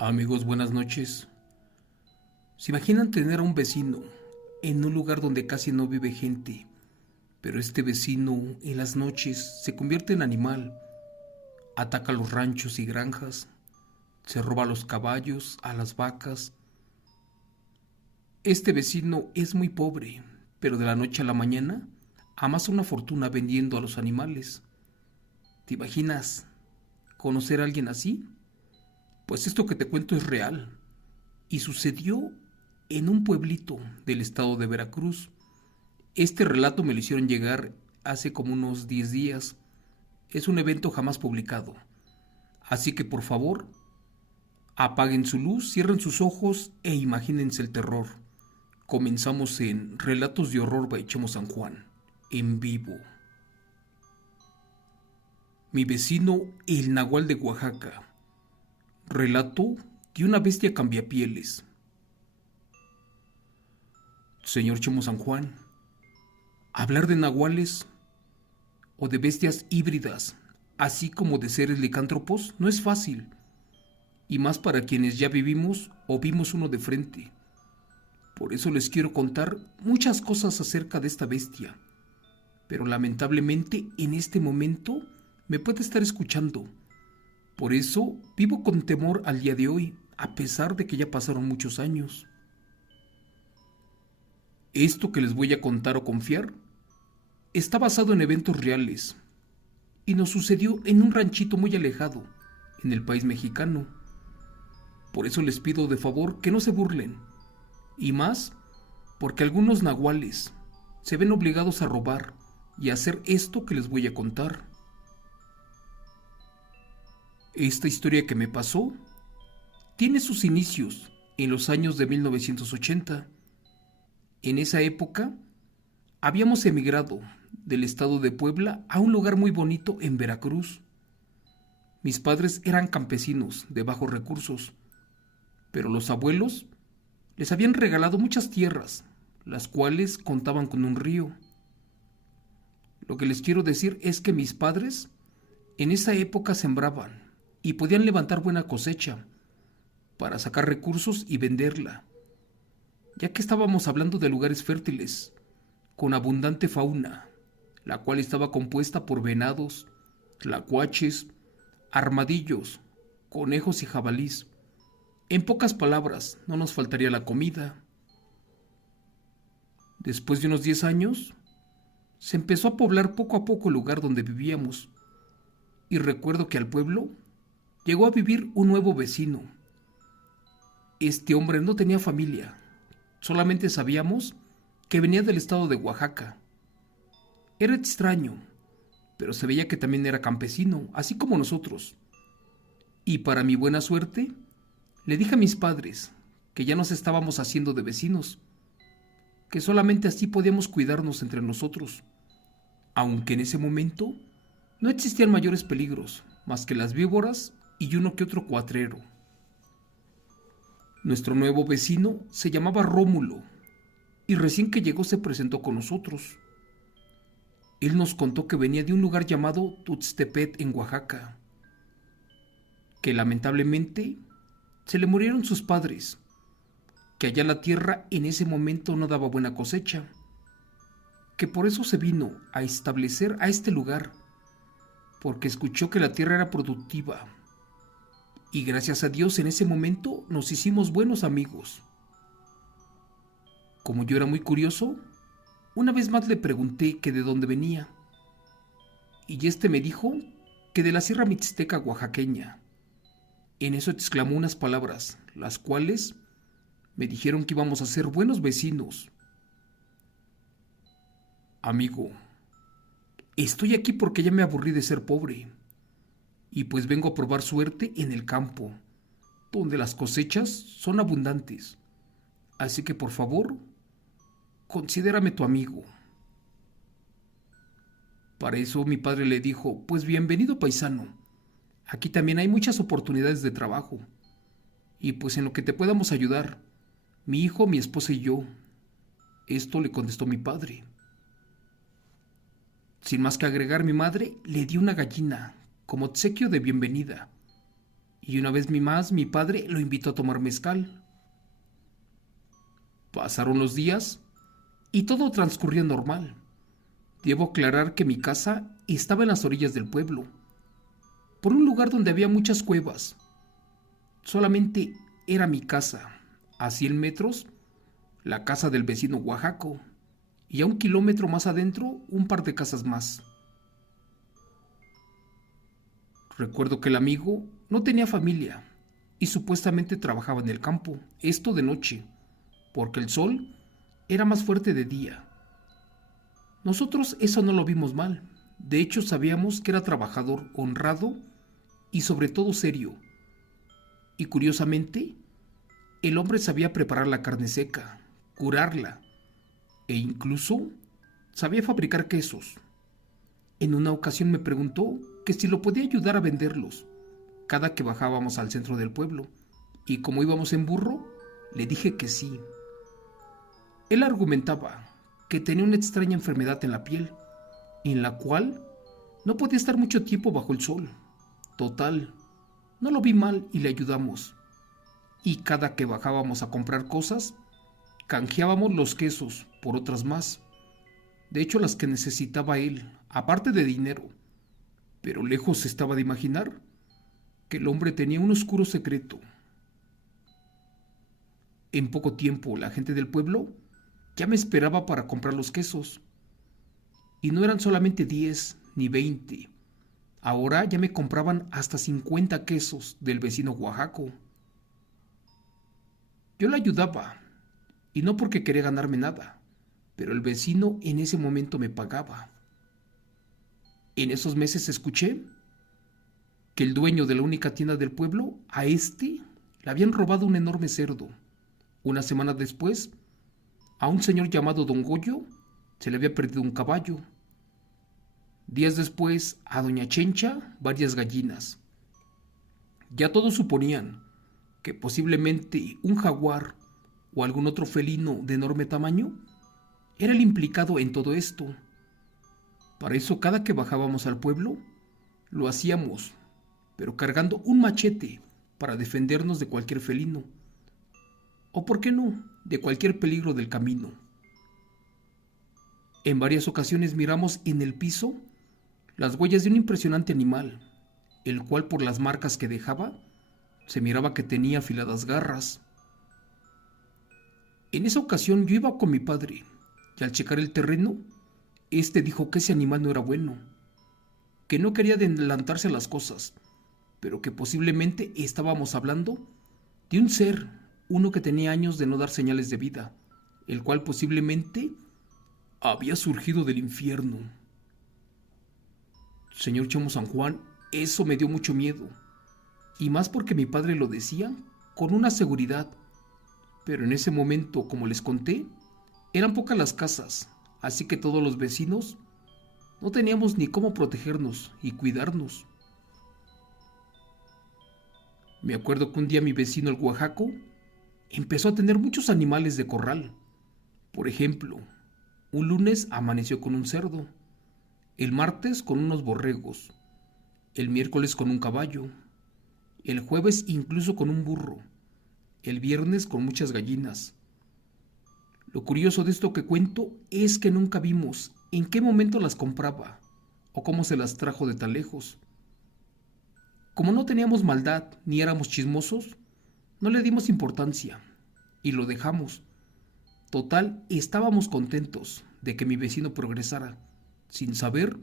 Amigos, buenas noches. ¿Se imaginan tener a un vecino en un lugar donde casi no vive gente, pero este vecino en las noches se convierte en animal, ataca los ranchos y granjas, se roba a los caballos, a las vacas? Este vecino es muy pobre, pero de la noche a la mañana amasa una fortuna vendiendo a los animales. ¿Te imaginas conocer a alguien así? Pues esto que te cuento es real y sucedió en un pueblito del estado de Veracruz. Este relato me lo hicieron llegar hace como unos 10 días. Es un evento jamás publicado. Así que por favor, apaguen su luz, cierren sus ojos e imagínense el terror. Comenzamos en Relatos de Horror by Chemo San Juan, en vivo. Mi vecino, el Nahual de Oaxaca. Relato de una bestia cambiapieles. Señor Chemo San Juan, hablar de nahuales o de bestias híbridas, así como de seres licántropos, no es fácil, y más para quienes ya vivimos o vimos uno de frente. Por eso les quiero contar muchas cosas acerca de esta bestia, pero lamentablemente en este momento me puede estar escuchando. Por eso vivo con temor al día de hoy, a pesar de que ya pasaron muchos años. Esto que les voy a contar o confiar está basado en eventos reales y nos sucedió en un ranchito muy alejado, en el país mexicano. Por eso les pido de favor que no se burlen, y más porque algunos nahuales se ven obligados a robar y a hacer esto que les voy a contar. Esta historia que me pasó tiene sus inicios en los años de 1980. En esa época habíamos emigrado del estado de Puebla a un lugar muy bonito en Veracruz. Mis padres eran campesinos de bajos recursos, pero los abuelos les habían regalado muchas tierras, las cuales contaban con un río. Lo que les quiero decir es que mis padres en esa época sembraban y podían levantar buena cosecha para sacar recursos y venderla, ya que estábamos hablando de lugares fértiles, con abundante fauna, la cual estaba compuesta por venados, tlacuaches, armadillos, conejos y jabalís. En pocas palabras, no nos faltaría la comida. Después de unos 10 años, se empezó a poblar poco a poco el lugar donde vivíamos, y recuerdo que al pueblo llegó a vivir un nuevo vecino. Este hombre no tenía familia, solamente sabíamos que venía del estado de Oaxaca. Era extraño, pero se veía que también era campesino, así como nosotros. Y para mi buena suerte, le dije a mis padres que ya nos estábamos haciendo de vecinos, que solamente así podíamos cuidarnos entre nosotros, aunque en ese momento no existían mayores peligros, más que las víboras y uno que otro cuatrero. Nuestro nuevo vecino se llamaba Rómulo, y recién que llegó se presentó con nosotros. Él nos contó que venía de un lugar llamado Tuxtepec en Oaxaca, que lamentablemente se le murieron sus padres, que allá la tierra en ese momento no daba buena cosecha, que por eso se vino a establecer a este lugar, porque escuchó que la tierra era productiva, y gracias a Dios en ese momento nos hicimos buenos amigos. Como yo era muy curioso, una vez más le pregunté que de dónde venía, y este me dijo que de la Sierra Mixteca oaxaqueña. En eso exclamó unas palabras, las cuales me dijeron que íbamos a ser buenos vecinos. Amigo, estoy aquí porque ya me aburrí de ser pobre, y pues vengo a probar suerte en el campo, donde las cosechas son abundantes. Así que por favor, considérame tu amigo. Para eso mi padre le dijo, pues bienvenido paisano, aquí también hay muchas oportunidades de trabajo, y pues en lo que te podamos ayudar, mi hijo, mi esposa y yo. Esto le contestó mi padre. Sin más que agregar, mi madre le dio una gallina como obsequio de bienvenida, y una vez más mi padre lo invitó a tomar mezcal. Pasaron los días y todo transcurría normal. Debo aclarar que mi casa estaba en las orillas del pueblo, por un lugar donde había muchas cuevas. Solamente era mi casa, a 100 metros, la casa del vecino Oaxaco, y a 1 kilómetro más adentro, un par de casas más. Recuerdo que el amigo no tenía familia y supuestamente trabajaba en el campo, esto de noche, porque el sol era más fuerte de día. Nosotros eso no lo vimos mal, de hecho sabíamos que era trabajador honrado y sobre todo serio. Y curiosamente, el hombre sabía preparar la carne seca, curarla e incluso sabía fabricar quesos. En una ocasión me preguntó que si lo podía ayudar a venderlos cada que bajábamos al centro del pueblo, y como íbamos en burro, le dije que sí. Él argumentaba que tenía una extraña enfermedad en la piel, en la cual no podía estar mucho tiempo bajo el sol. Total, no lo vi mal y le ayudamos. Y cada que bajábamos a comprar cosas, canjeábamos los quesos por otras más. De hecho, las que necesitaba él, aparte de dinero. Pero lejos estaba de imaginar que el hombre tenía un oscuro secreto. En poco tiempo, la gente del pueblo ya me esperaba para comprar los quesos. Y no eran solamente 10 ni 20. Ahora ya me compraban hasta 50 quesos del vecino Oaxaco. Yo le ayudaba, y no porque quería ganarme nada, pero el vecino en ese momento me pagaba. En esos meses escuché que el dueño de la única tienda del pueblo, a le habían robado un enorme cerdo. Una semana después, a un señor llamado Don Goyo se le había perdido un caballo. Días después, a doña Chencha, varias gallinas. Ya todos suponían que posiblemente un jaguar o algún otro felino de enorme tamaño era el implicado en todo esto. Para eso, cada que bajábamos al pueblo, lo hacíamos, pero cargando un machete para defendernos de cualquier felino. O, por qué no, de cualquier peligro del camino. En varias ocasiones miramos en el piso las huellas de un impresionante animal, el cual por las marcas que dejaba, se miraba que tenía afiladas garras. En esa ocasión yo iba con mi padre, y al checar el terreno, dijo que ese animal no era bueno, que no quería adelantarse a las cosas, pero que posiblemente estábamos hablando de un ser, uno que tenía años de no dar señales de vida, el cual posiblemente había surgido del infierno. Señor Chemo San Juan, eso me dio mucho miedo, y más porque mi padre lo decía con una seguridad, pero en ese momento, como les conté, eran pocas las casas, así que todos los vecinos no teníamos ni cómo protegernos y cuidarnos. Me acuerdo que un día mi vecino el Oaxaco empezó a tener muchos animales de corral. Por ejemplo, un lunes amaneció con un cerdo, el martes con unos borregos, el miércoles con un caballo, el jueves incluso con un burro, el viernes con muchas gallinas. Lo curioso de esto que cuento es que nunca vimos en qué momento las compraba o cómo se las trajo de tan lejos. Como no teníamos maldad ni éramos chismosos, no le dimos importancia y lo dejamos. Total, estábamos contentos de que mi vecino progresara, sin saber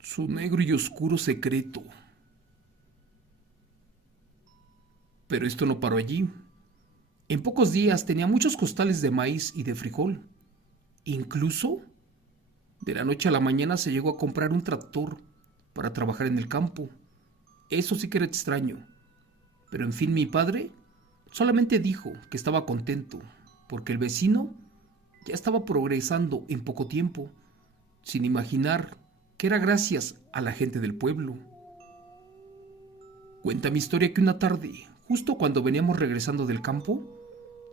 su negro y oscuro secreto. Pero esto no paró allí. En pocos días tenía muchos costales de maíz y de frijol. Incluso, de la noche a la mañana se llegó a comprar un tractor para trabajar en el campo. Eso sí que era extraño. Pero en fin, mi padre solamente dijo que estaba contento, porque el vecino ya estaba progresando en poco tiempo, sin imaginar que era gracias a la gente del pueblo. Cuenta mi historia que una tarde, justo cuando veníamos regresando del campo,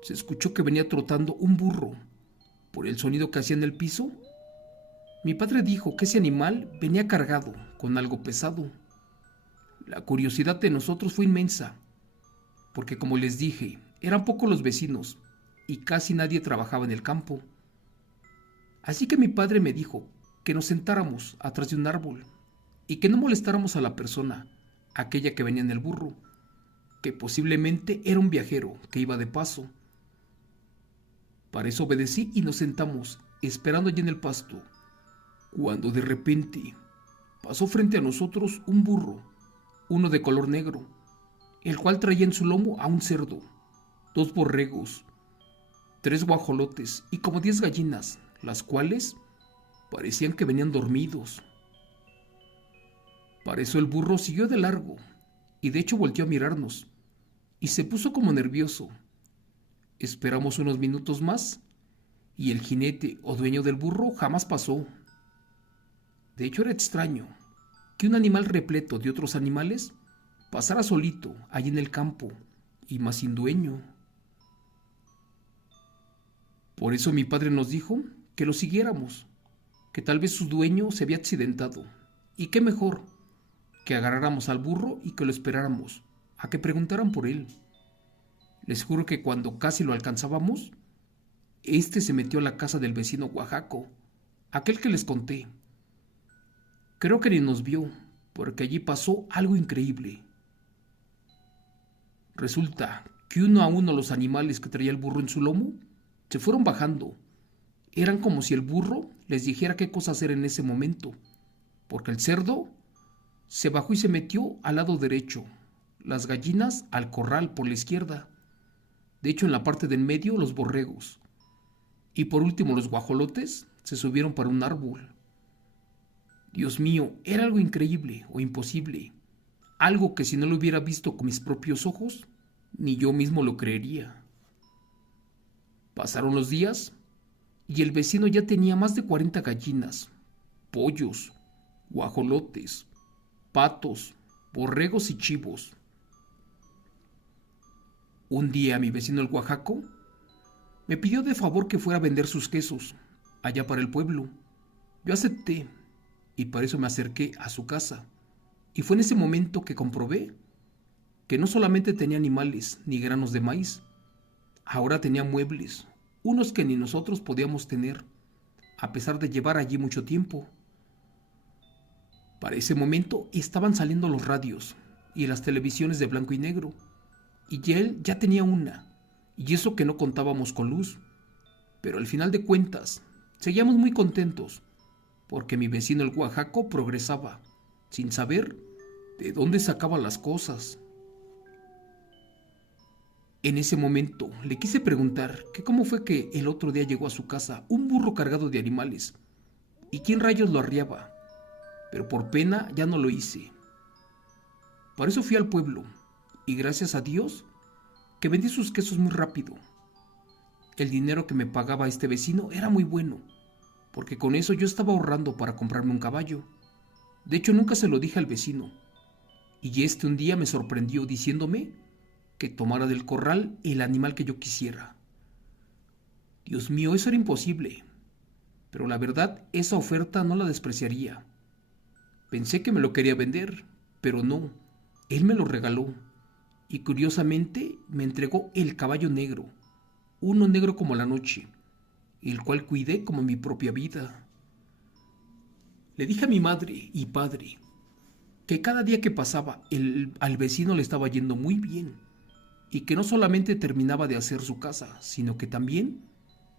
se escuchó que venía trotando un burro. Por el sonido que hacía en el piso, mi padre dijo que ese animal venía cargado con algo pesado. La curiosidad de nosotros fue inmensa porque como les dije, eran pocos los vecinos y casi nadie trabajaba en el campo. Así que mi padre me dijo que nos sentáramos atrás de un árbol y que no molestáramos a la persona, aquella que venía en el burro, que posiblemente era un viajero que iba de paso. Para eso obedecí y nos sentamos, esperando allí en el pasto, cuando de repente pasó frente a nosotros un burro, uno de color negro, el cual traía en su lomo a un cerdo, 2 borregos, 3 guajolotes y como 10 gallinas, las cuales parecían que venían dormidos. Para eso el burro siguió de largo y de hecho volteó a mirarnos y se puso como nervioso. Esperamos unos minutos más y el jinete o dueño del burro jamás pasó. De hecho era extraño que un animal repleto de otros animales pasara solito allí en el campo y más sin dueño. Por eso mi padre nos dijo que lo siguiéramos, que tal vez su dueño se había accidentado y qué mejor que agarráramos al burro y que lo esperáramos a que preguntaran por él. Les juro que cuando casi lo alcanzábamos, este se metió a la casa del vecino Oaxaco, aquel que les conté. Creo que ni nos vio, porque allí pasó algo increíble. Resulta que uno a uno los animales que traía el burro en su lomo se fueron bajando. Eran como si el burro les dijera qué cosa hacer en ese momento, porque el cerdo se bajó y se metió al lado derecho, las gallinas al corral por la izquierda, de hecho en la parte del medio los borregos, y por último los guajolotes se subieron para un árbol. Dios mío, era algo increíble o imposible, algo que si no lo hubiera visto con mis propios ojos, ni yo mismo lo creería. Pasaron los días y el vecino ya tenía más de 40 gallinas, pollos, guajolotes, patos, borregos y chivos. Un día mi vecino el Oaxaco me pidió de favor que fuera a vender sus quesos allá para el pueblo. Yo acepté y para eso me acerqué a su casa. Y fue en ese momento que comprobé que no solamente tenía animales ni granos de maíz, ahora tenía muebles, unos que ni nosotros podíamos tener, a pesar de llevar allí mucho tiempo. Para ese momento estaban saliendo los radios y las televisiones de blanco y negro, y él ya tenía una, y eso que no contábamos con luz. Pero al final de cuentas, seguíamos muy contentos, porque mi vecino el Oaxaco progresaba, sin saber de dónde sacaba las cosas. En ese momento le quise preguntar que cómo fue que el otro día llegó a su casa un burro cargado de animales, y quién rayos lo arriaba, pero por pena ya no lo hice. Por eso fui al pueblo, y gracias a Dios que vendí sus quesos muy rápido. El dinero que me pagaba este vecino era muy bueno, porque con eso yo estaba ahorrando para comprarme un caballo. De hecho, nunca se lo dije al vecino, y este un día me sorprendió diciéndome que tomara del corral el animal que yo quisiera. Dios mío, eso era imposible, pero la verdad, esa oferta no la despreciaría. Pensé que me lo quería vender, pero no, él me lo regaló, y curiosamente me entregó el caballo negro, uno negro como la noche, el cual cuidé como mi propia vida. Le dije a mi madre y padre que cada día que pasaba al vecino le estaba yendo muy bien, y que no solamente terminaba de hacer su casa, sino que también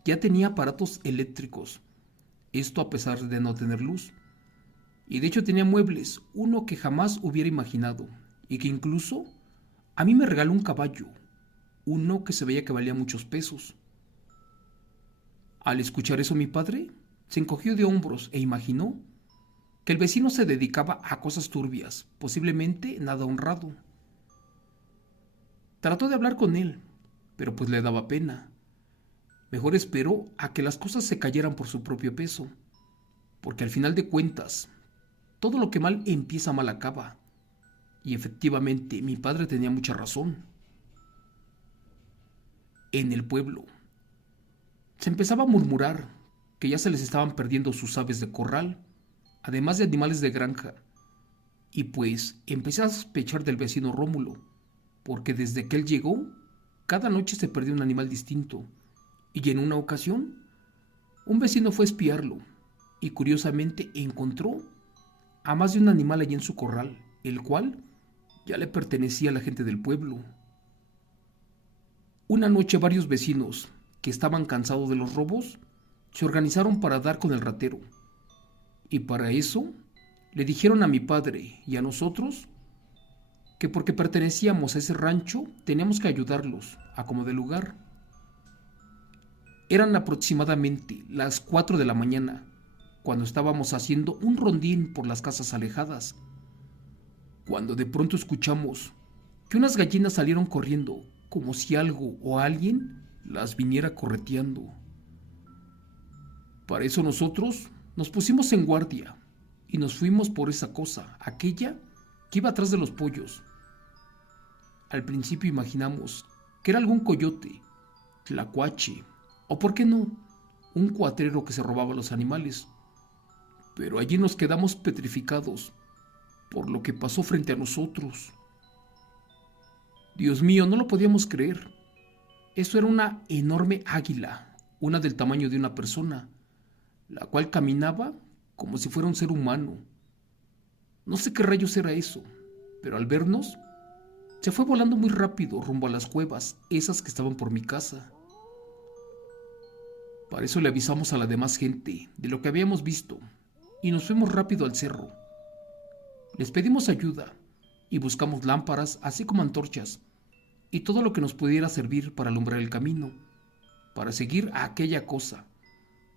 ya tenía aparatos eléctricos, esto a pesar de no tener luz. Y de hecho tenía muebles, uno que jamás hubiera imaginado, y que incluso a mí me regaló un caballo, uno que se veía que valía muchos pesos. Al escuchar eso mi padre se encogió de hombros e imaginó que el vecino se dedicaba a cosas turbias, posiblemente nada honrado. Trató de hablar con él, pero pues le daba pena. Mejor esperó a que las cosas se cayeran por su propio peso, porque al final de cuentas, todo lo que mal empieza mal acaba. Y efectivamente, mi padre tenía mucha razón. En el pueblo se empezaba a murmurar que ya se les estaban perdiendo sus aves de corral, además de animales de granja, y pues empecé a sospechar del vecino Rómulo, porque desde que él llegó, cada noche se perdió un animal distinto, y en una ocasión, un vecino fue a espiarlo, y curiosamente encontró a más de un animal allí en su corral, el cual ya le pertenecía a la gente del pueblo. Una noche varios vecinos, que estaban cansados de los robos, se organizaron para dar con el ratero, y para eso le dijeron a mi padre y a nosotros que porque pertenecíamos a ese rancho teníamos que ayudarlos a como de lugar. Eran aproximadamente las 4 de la mañana cuando estábamos haciendo un rondín por las casas alejadas, cuando de pronto escuchamos que unas gallinas salieron corriendo como si algo o alguien las viniera correteando. Para eso nosotros nos pusimos en guardia y nos fuimos por esa cosa, aquella que iba atrás de los pollos. Al principio imaginamos que era algún coyote, tlacuache o, por qué no, un cuatrero que se robaba los animales. Pero allí nos quedamos petrificados por lo que pasó frente a nosotros. Dios mío, no lo podíamos creer. Eso era una enorme águila, una del tamaño de una persona, la cual caminaba como si fuera un ser humano. No sé qué rayos era eso, pero al vernos, se fue volando muy rápido rumbo a las cuevas, esas que estaban por mi casa. Para eso le avisamos a la demás gente de lo que habíamos visto y nos fuimos rápido al cerro. Les pedimos ayuda y buscamos lámparas, así como antorchas y todo lo que nos pudiera servir para alumbrar el camino, para seguir a aquella cosa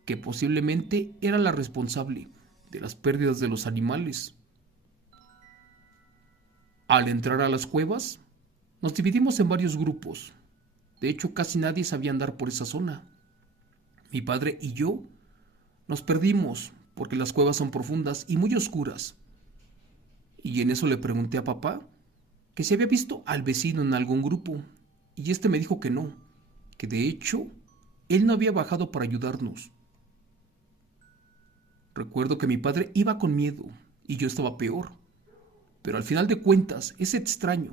que posiblemente era la responsable de las pérdidas de los animales. Al entrar a las cuevas, nos dividimos en varios grupos. De hecho, casi nadie sabía andar por esa zona. Mi padre y yo nos perdimos porque las cuevas son profundas y muy oscuras. Y en eso le pregunté a papá que si había visto al vecino en algún grupo, y este me dijo que no, que de hecho él no había bajado para ayudarnos. Recuerdo que mi padre iba con miedo y yo estaba peor, pero al final de cuentas es extraño,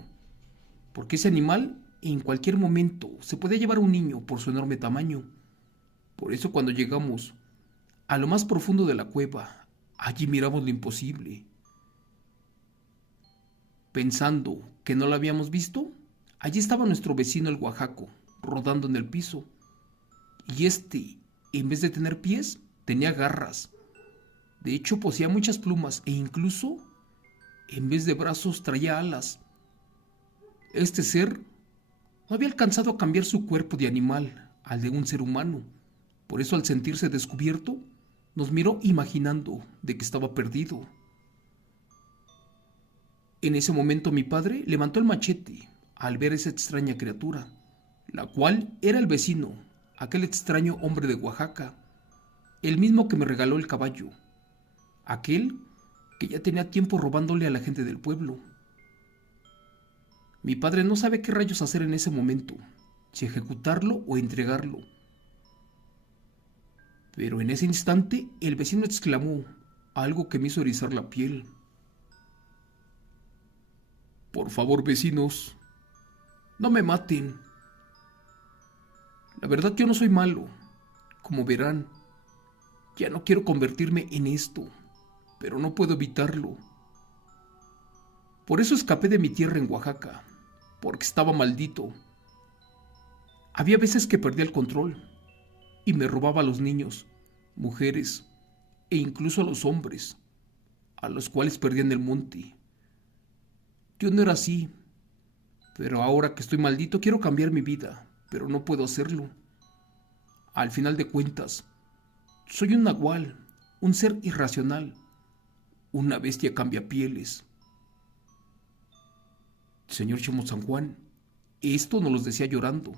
porque ese animal en cualquier momento se podía llevar a un niño por su enorme tamaño. Por eso cuando llegamos a lo más profundo de la cueva, allí miramos lo imposible. Pensando que no lo habíamos visto, allí estaba nuestro vecino el Oaxaco, rodando en el piso. Y en vez de tener pies, tenía garras. De hecho, poseía muchas plumas e incluso, en vez de brazos, traía alas. Este ser no había alcanzado a cambiar su cuerpo de animal al de un ser humano. Por eso, al sentirse descubierto, nos miró imaginando de que estaba perdido. En ese momento mi padre levantó el machete al ver esa extraña criatura, la cual era el vecino, aquel extraño hombre de Oaxaca, el mismo que me regaló el caballo, aquel que ya tenía tiempo robándole a la gente del pueblo. Mi padre no sabe qué rayos hacer en ese momento, si ejecutarlo o entregarlo. Pero en ese instante el vecino exclamó algo que me hizo erizar la piel. Por favor, vecinos, no me maten. La verdad yo no soy malo. Como verán, ya no quiero convertirme en esto, pero no puedo evitarlo. Por eso escapé de mi tierra en Oaxaca, porque estaba maldito. Había veces que perdía el control y me robaba a los niños, mujeres e incluso a los hombres, a los cuales perdía en el monte. Yo no era así, pero ahora que estoy maldito quiero cambiar mi vida, pero no puedo hacerlo. Al final de cuentas, soy un nahual, un ser irracional, una bestia cambiapieles. Señor Chemo San Juan, esto nos lo decía llorando,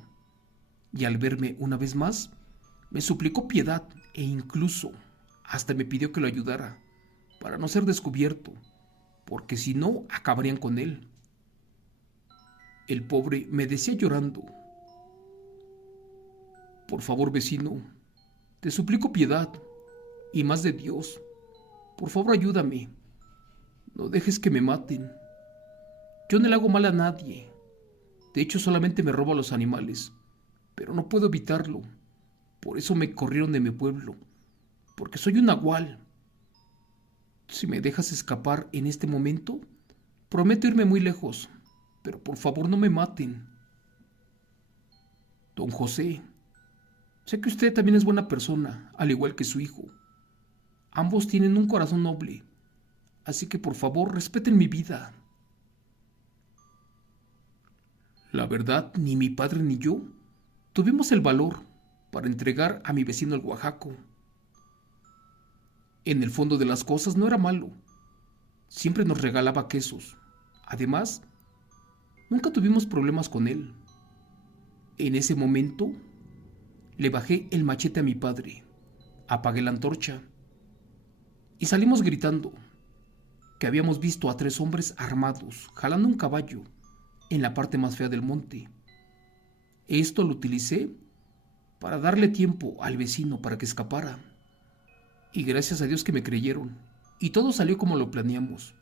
y al verme una vez más, me suplicó piedad e incluso hasta me pidió que lo ayudara para no ser descubierto, porque si no, acabarían con él. El pobre me decía llorando: por favor, vecino, te suplico piedad y más de Dios. Por favor, ayúdame. No dejes que me maten. Yo no le hago mal a nadie. De hecho, solamente me robo a los animales, pero no puedo evitarlo. Por eso me corrieron de mi pueblo, porque soy un nahual. Si me dejas escapar en este momento, prometo irme muy lejos, pero por favor no me maten. Don José, sé que usted también es buena persona, al igual que su hijo. Ambos tienen un corazón noble, así que por favor respeten mi vida. La verdad, ni mi padre ni yo tuvimos el valor para entregar a mi vecino el Oaxaco. En el fondo de las cosas no era malo. Siempre nos regalaba quesos. Además, nunca tuvimos problemas con él. En ese momento, le bajé el machete a mi padre, apagué la antorcha y salimos gritando que habíamos visto a 3 hombres armados jalando un caballo en la parte más fea del monte. Esto lo utilicé para darle tiempo al vecino para que escapara. Y gracias a Dios que me creyeron, y todo salió como lo planeamos.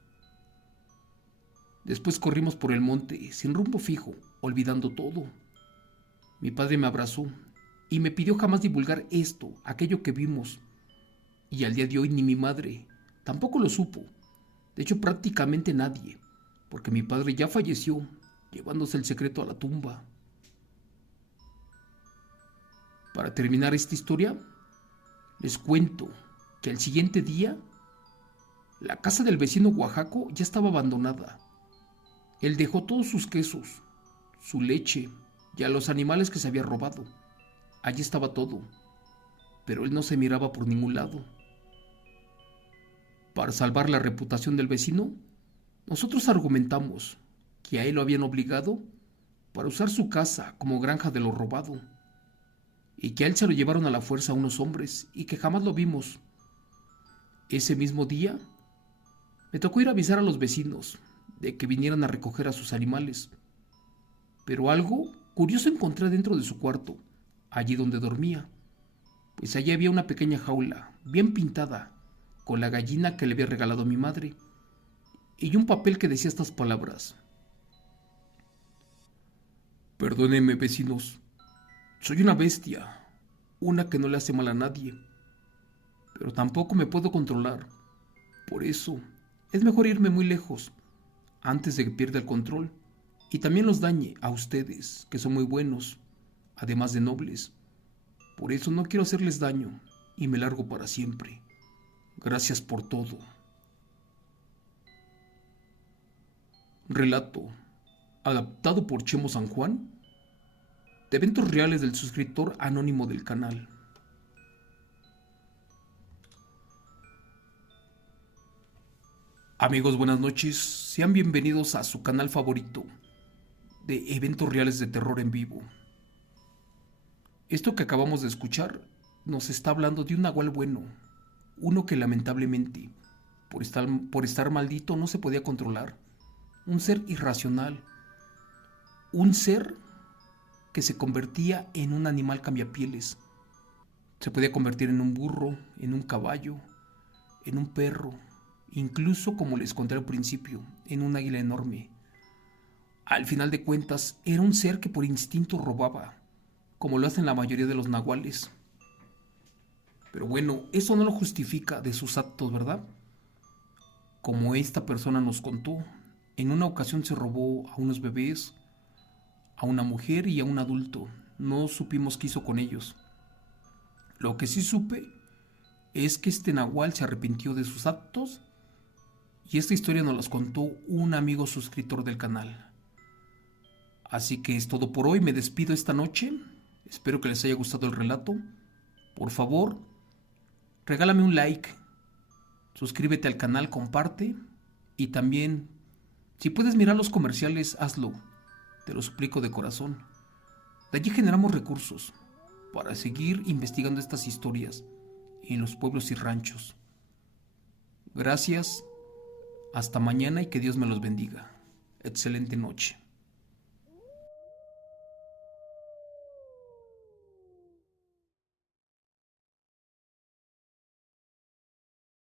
Después corrimos por el monte, sin rumbo fijo, olvidando todo. Mi padre me abrazó y me pidió jamás divulgar esto, aquello que vimos. Y al día de hoy ni mi madre tampoco lo supo. De hecho, prácticamente nadie, porque mi padre ya falleció, llevándose el secreto a la tumba. Para terminar esta historia, les cuento que al siguiente día, la casa del vecino Oaxaco ya estaba abandonada. Él dejó todos sus quesos, su leche y a los animales que se había robado. Allí estaba todo, pero él no se miraba por ningún lado. Para salvar la reputación del vecino, nosotros argumentamos que a él lo habían obligado para usar su casa como granja de lo robado, y que a él se lo llevaron a la fuerza unos hombres y que jamás lo vimos. Ese mismo día, me tocó ir a avisar a los vecinos de que vinieran a recoger a sus animales. Pero algo curioso encontré dentro de su cuarto, allí donde dormía, pues allí había una pequeña jaula, bien pintada, con la gallina que le había regalado mi madre, y un papel que decía estas palabras: Perdónenme, vecinos, soy una bestia, una que no le hace mal a nadie, pero tampoco me puedo controlar. Por eso, es mejor irme muy lejos, antes de que pierda el control, y también los dañe a ustedes, que son muy buenos, además de nobles. Por eso no quiero hacerles daño, y me largo para siempre. Gracias por todo. Relato, adaptado por Chemo San Juan, de eventos reales del suscriptor anónimo del canal. Amigos, buenas noches. Sean bienvenidos a su canal favorito de eventos reales de terror en vivo. Esto que acabamos de escuchar nos está hablando de un nahual bueno, uno que lamentablemente, por estar maldito, no se podía controlar. Un ser irracional, un ser que se convertía en un animal cambiapieles. Se podía convertir en un burro, en un caballo, en un perro, incluso, como les conté al principio, en un águila enorme. Al final de cuentas, era un ser que por instinto robaba, como lo hacen la mayoría de los nahuales. Pero bueno, eso no lo justifica de sus actos, ¿verdad? Como esta persona nos contó, en una ocasión se robó a unos bebés, a una mujer y a un adulto. No supimos qué hizo con ellos. Lo que sí supe es que este nahual se arrepintió de sus actos, y esta historia nos las contó un amigo suscriptor del canal. Así que es todo por hoy, me despido esta noche. Espero que les haya gustado el relato. Por favor, regálame un like, suscríbete al canal, comparte, y también, si puedes mirar los comerciales, hazlo. Te lo suplico de corazón. De allí generamos recursos para seguir investigando estas historias en los pueblos y ranchos. Gracias, hasta mañana y que Dios me los bendiga. Excelente noche.